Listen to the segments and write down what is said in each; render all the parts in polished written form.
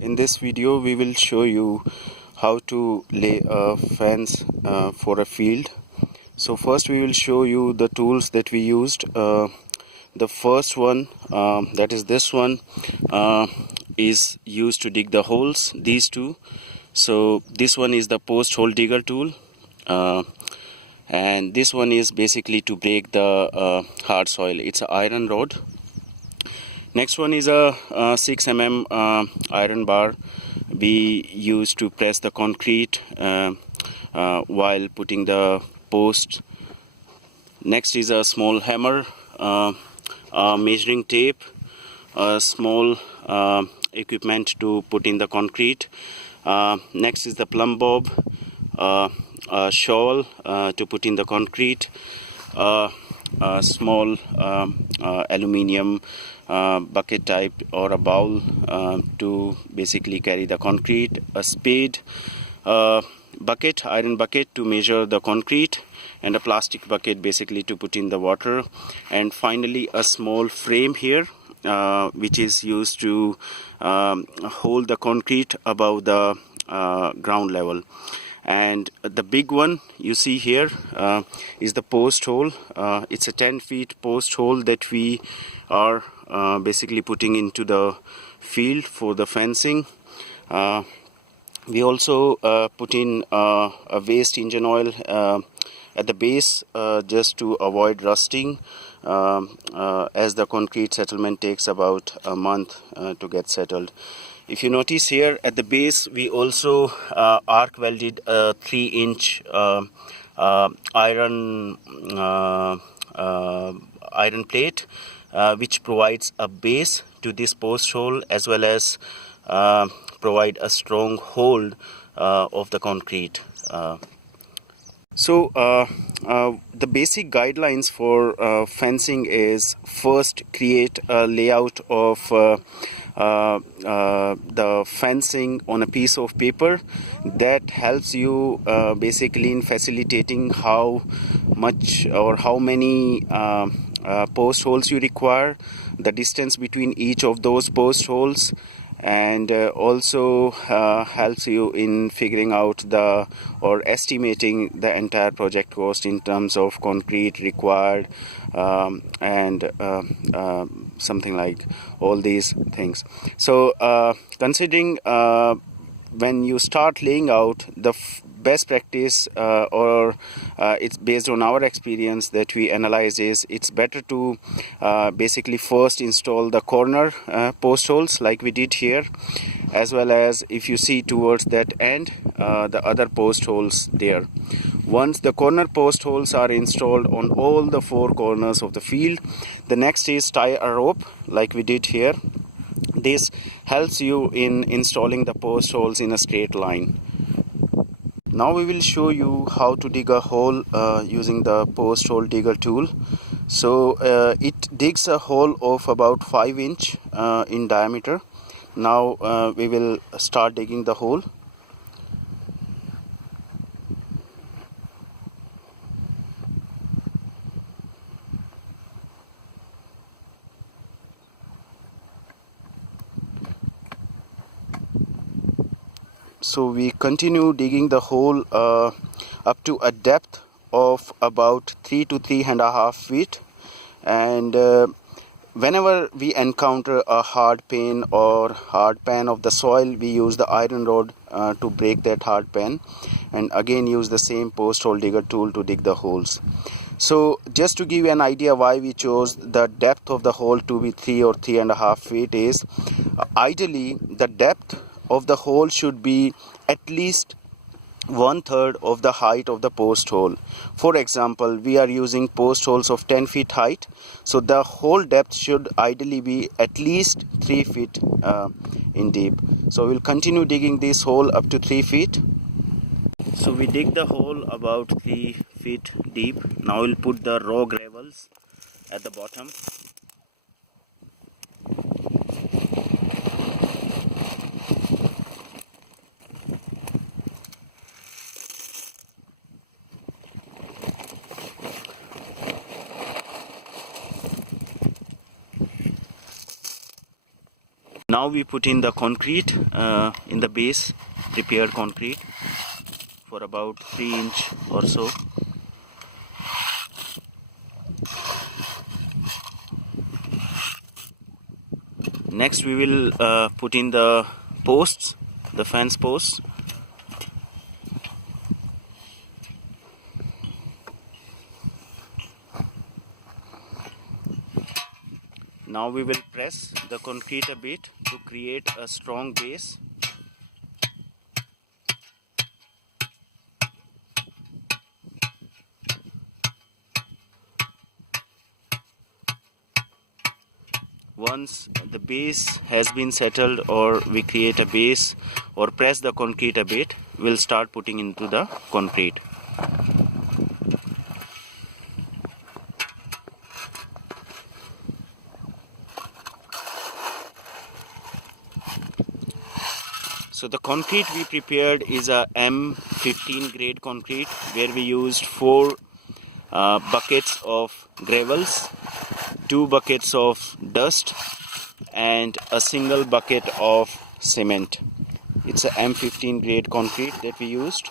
In this video we will show you how to lay a fence for a field. So first we will show you the tools that we used. The first one, that is this one, is used to dig the holes, these two. So this one is the post hole digger tool, and this one is basically to break the hard soil. It's an iron rod. Next one is a 6 mm iron bar we use to press the concrete while putting the post. Next is a small hammer, a measuring tape, a small equipment to put in the concrete. Next is the plumb bob, a shawl to put in the concrete, a small aluminium bucket type or a bowl to basically carry the concrete, a spade, bucket, iron bucket to measure the concrete, and a plastic bucket basically to put in the water, and finally a small frame here which is used to hold the concrete above the ground level. And the big one you see here is the post hole. It's a 10 feet post hole that we are basically putting into the field for the fencing. We also put in a waste engine oil at the base just to avoid rusting, as the concrete settlement takes about a month to get settled. If you notice here at the base, we also arc welded a 3-inch iron plate, which provides a base to this post hole as well as provide a strong hold of the concrete. So the basic guidelines for fencing is first create a layout of the fencing on a piece of paper. That helps you basically in facilitating how much or how many post holes you require, the distance between each of those post holes, and also helps you in figuring out the or estimating the entire project cost in terms of concrete required, and something like all these things. So considering when you start laying out, the best practice or it's based on our experience that we analyze is it's better to basically first install the corner post holes like we did here, as well as if you see towards that end the other post holes there. Once the corner post holes are installed on all the 4 corners of the field, the next is tie a rope like we did here. This helps you in installing the post holes in a straight line. Now we will show you how to dig a hole using the post hole digger tool. So it digs a hole of about 5 inch in diameter. Now we will start digging the hole. So we continue digging the hole up to a depth of about 3 to 3.5 feet, and whenever we encounter a hard pane or hard pan of the soil, we use the iron rod to break that hard pan, and again use the same post hole digger tool to dig the holes. So just to give you an idea why we chose the depth of the hole to be 3 or 3.5 feet is ideally the depth of the hole should be at least 1/3 of the height of the post hole. For example, we are using post holes of 10 feet height, so the hole depth should ideally be at least 3 feet in deep. So we'll continue digging this hole up to 3 feet. So we dig the hole about 3 feet deep. Now we'll put the raw gravels at the bottom. Now we put in the concrete in the base, prepared concrete for about 3 inch or so. Next we will put in the posts, the fence posts. Now we will press the concrete a bit to create a strong base. Once the base has been settled, or we create a base or press the concrete a bit, we'll start putting into the concrete. So the concrete we prepared is a M15 grade concrete, where we used 4 buckets of gravels, 2 buckets of dust, and a single bucket of cement. It's a M15 grade concrete that we used.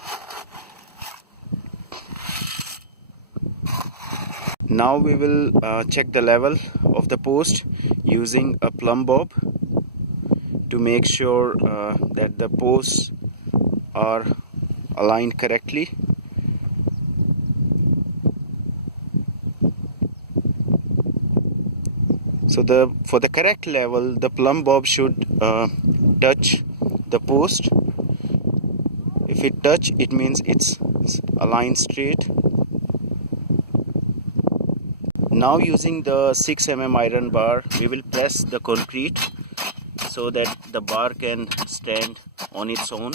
Now we will check the level of the post using a plumb bob to make sure that the posts are aligned correctly. So for the correct level, the plumb bob should touch the post. If it touch, it means it's aligned straight. Now using the 6 mm iron bar, we will press the concrete so that the bar can stand on its own.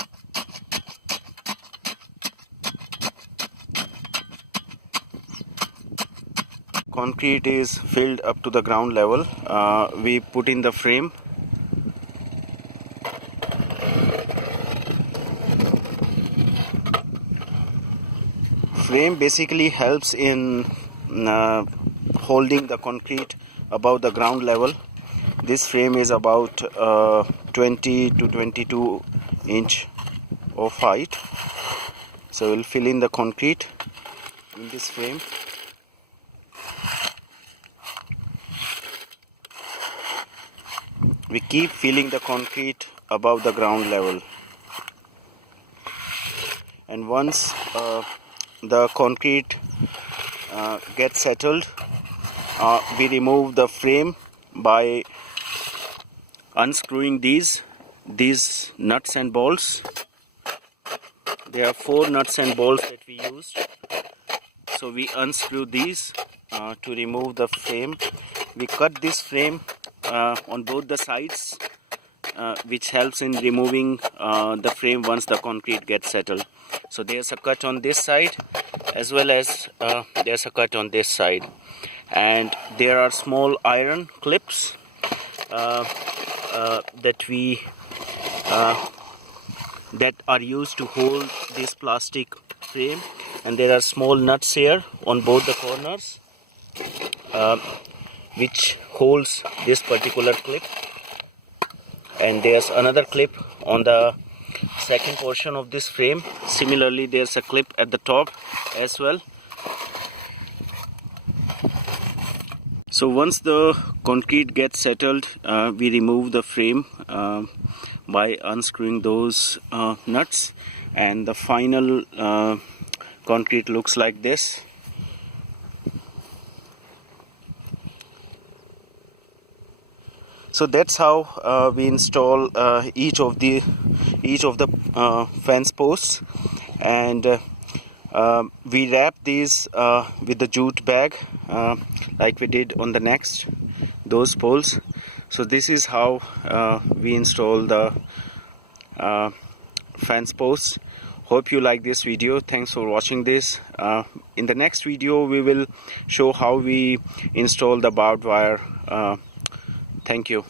Concrete is filled up to the ground level. We put in the frame. Frame basically helps in holding the concrete above the ground level. This frame is about 20 to 22 inch of height. So we'll fill in the concrete in this frame. We keep filling the concrete above the ground level. And once the concrete gets settled, we remove the frame by unscrewing these nuts and bolts. There are 4 nuts and bolts that we used. So we unscrew these to remove the frame. We cut this frame on both the sides, which helps in removing the frame once the concrete gets settled. So there's a cut on this side, as well as there's a cut on this side. And there are small iron clips that are used to hold this plastic frame, and there are small nuts here on both the corners which holds this particular clip, and there's another clip on the second portion of this frame. Similarly, there's a clip at the top as well. So once the concrete gets settled, we remove the frame by unscrewing those nuts, and the final concrete looks like this. So that's how we install each of the fence posts, and we wrap these with the jute bag like we did on those poles. So this is how we install the fence posts. Hope you like this video. Thanks for watching this. In the next video we will show how we install the barbed wire. Thank you.